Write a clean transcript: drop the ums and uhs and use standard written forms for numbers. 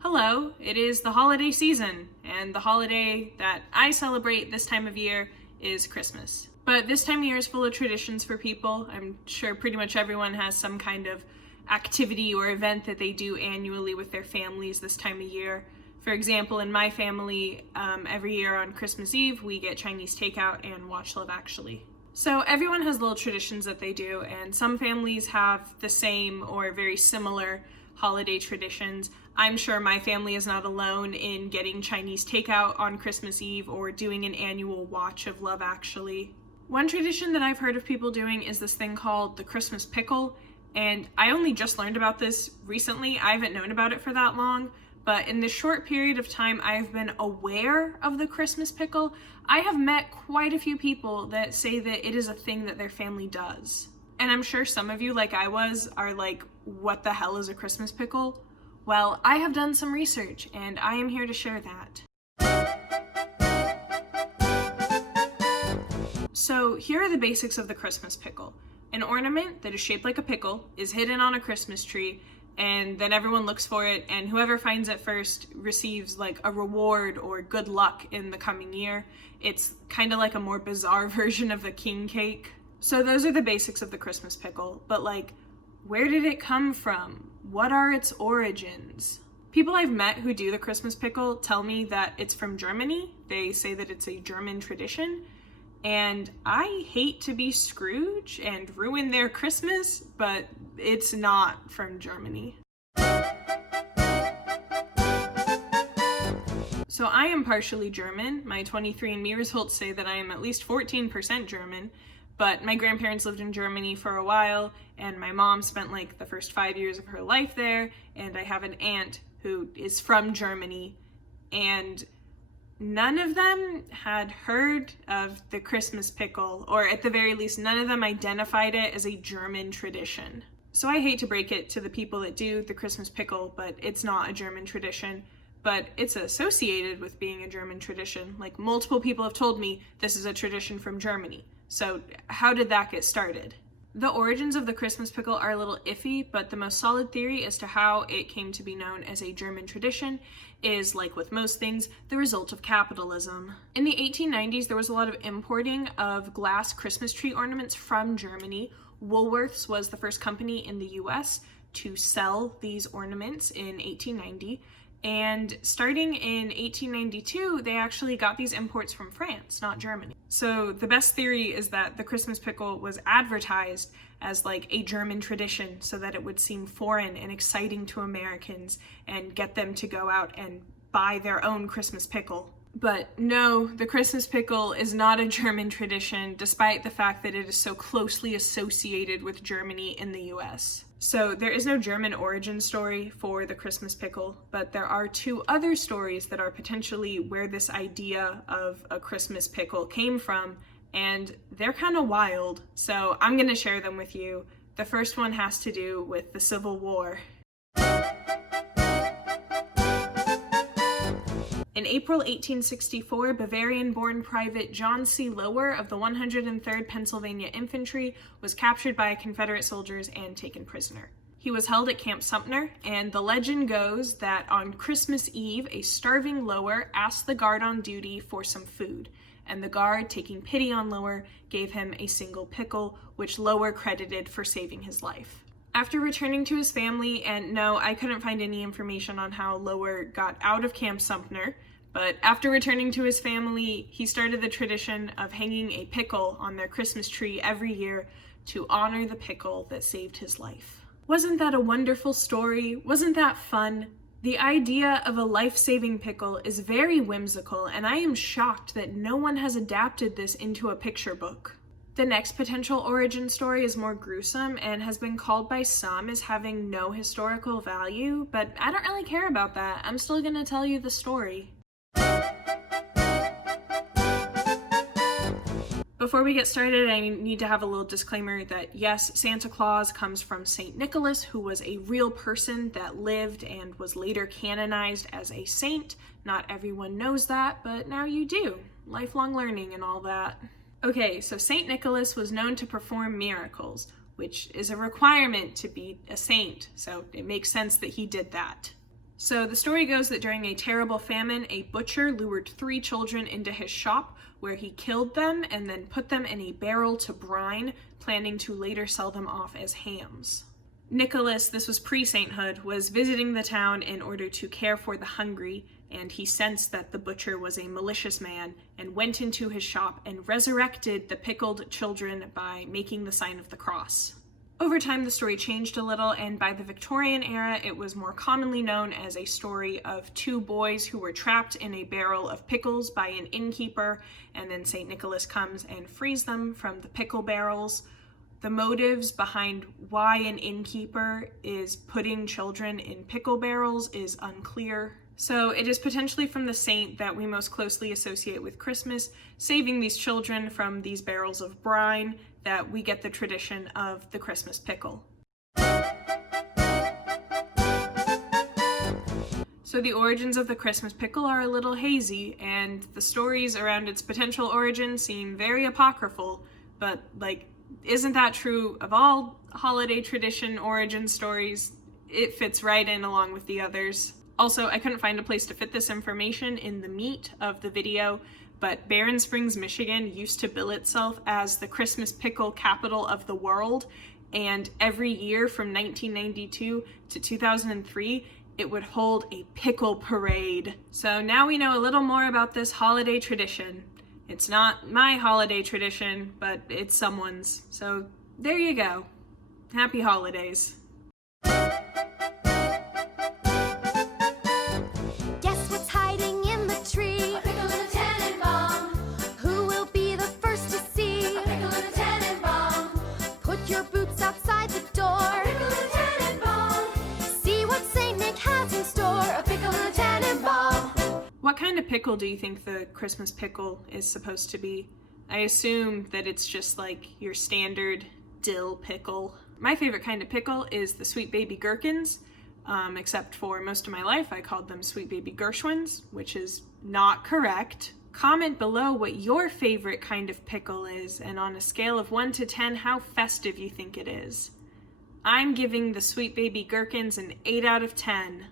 Hello, it is the holiday season, and the holiday that I celebrate this time of year is Christmas. But this time of year is full of traditions for people. I'm sure pretty much everyone has some kind of activity or event that they do annually with their families this time of year. For example, in my family, every year on Christmas Eve, we get Chinese takeout and watch Love Actually. So everyone has little traditions that they do, and some families have the same or very similar holiday traditions. I'm sure my family is not alone in getting Chinese takeout on Christmas Eve or doing an annual watch of Love Actually. One tradition that I've heard of people doing is this thing called the Christmas Pickle, and I only just learned about this recently. I haven't known about it for that long, but in this short period of time I've been aware of the Christmas Pickle. I have met quite a few people that say that it is a thing that their family does. And I'm sure some of you, like I was, are like, what the hell is a Christmas pickle? Well, I have done some research, and I am here to share that. So here are the basics of the Christmas pickle. An ornament that is shaped like a pickle is hidden on a Christmas tree, and then everyone looks for it, and whoever finds it first receives like a reward or good luck in the coming year. It's kind of like a more bizarre version of the king cake. So those are the basics of the Christmas pickle, but like, where did it come from? What are its origins? People I've met who do the Christmas pickle tell me that it's from Germany. They say that it's a German tradition, and I hate to be Scrooge and ruin their Christmas, but it's not from Germany. So I am partially German. My 23andMe results say that I am at least 14% German. But my grandparents lived in Germany for a while, and my mom spent like the first 5 years of her life there, and I have an aunt who is from Germany, and none of them had heard of the Christmas pickle, or at the very least, none of them identified it as a German tradition. So I hate to break it to the people that do the Christmas pickle, but it's not a German tradition. But it's associated with being a German tradition. Like, multiple people have told me this is a tradition from Germany. So how did that get started? The origins of the Christmas pickle are a little iffy, but the most solid theory as to how it came to be known as a German tradition is, like with most things, the result of capitalism. In the 1890s, there was a lot of importing of glass Christmas tree ornaments from Germany. Woolworths was the first company in the US to sell these ornaments in 1890. And starting in 1892, they actually got these imports from France, not Germany. So the best theory is that the Christmas pickle was advertised as like a German tradition so that it would seem foreign and exciting to Americans and get them to go out and buy their own Christmas pickle. But no, the Christmas pickle is not a German tradition, despite the fact that it is so closely associated with Germany in the US. So there is no German origin story for the Christmas pickle, but there are two other stories that are potentially where this idea of a Christmas pickle came from, and they're kind of wild, so I'm going to share them with you. The first one has to do with the Civil War. In April 1864, Bavarian-born Private John C. Lower of the 103rd Pennsylvania Infantry was captured by Confederate soldiers and taken prisoner. He was held at Camp Sumter, and the legend goes that on Christmas Eve, a starving Lower asked the guard on duty for some food, and the guard, taking pity on Lower, gave him a single pickle, which Lower credited for saving his life. After returning to his family, and no, I couldn't find any information on how Lower got out of Camp Sumter, but after returning to his family, he started the tradition of hanging a pickle on their Christmas tree every year to honor the pickle that saved his life. Wasn't that a wonderful story? Wasn't that fun? The idea of a life-saving pickle is very whimsical, and I am shocked that no one has adapted this into a picture book. The next potential origin story is more gruesome and has been called by some as having no historical value, but I don't really care about that. I'm still gonna tell you the story. Before we get started, I need to have a little disclaimer that yes, Santa Claus comes from Saint Nicholas, who was a real person that lived and was later canonized as a saint. Not everyone knows that, but now you do. Lifelong learning and all that. Okay, so Saint Nicholas was known to perform miracles, which is a requirement to be a saint, so it makes sense that he did that. So the story goes that during a terrible famine, a butcher lured 3 children into his shop where he killed them and then put them in a barrel to brine, planning to later sell them off as hams. Nicholas, this was pre-sainthood, was visiting the town in order to care for the hungry, and he sensed that the butcher was a malicious man and went into his shop and resurrected the pickled children by making the sign of the cross. Over time, the story changed a little, and by the Victorian era, it was more commonly known as a story of 2 boys who were trapped in a barrel of pickles by an innkeeper, and then St. Nicholas comes and frees them from the pickle barrels. The motives behind why an innkeeper is putting children in pickle barrels is unclear. So it is potentially from the saint that we most closely associate with Christmas, saving these children from these barrels of brine, that we get the tradition of the Christmas pickle. So the origins of the Christmas pickle are a little hazy, and the stories around its potential origin seem very apocryphal, but isn't that true of all holiday tradition origin stories? It fits right in along with the others. Also, I couldn't find a place to fit this information in the meat of the video, but Barron Springs, Michigan used to bill itself as the Christmas pickle capital of the world, and every year from 1992 to 2003, it would hold a pickle parade. So now we know a little more about this holiday tradition. It's not my holiday tradition, but it's someone's. So there you go. Happy holidays. Guess what's hiding in the tree? A pickle and a tannenbaum. Who will be the first to see? A pickle and a tannenbaum. Put your boots outside the door. A pickle and a tannenbaum. See what Saint Nick has in store. A pickle and a tannenbaum. What kind of pickle do you think the Christmas pickle is supposed to be? I assume that it's just like your standard dill pickle. My favorite kind of pickle is the sweet baby gherkins, except for most of my life I called them sweet baby Gershwins, which is not correct. Comment below what your favorite kind of pickle is, and on a scale of 1 to 10, how festive you think it is. I'm giving the sweet baby gherkins an 8 out of 10.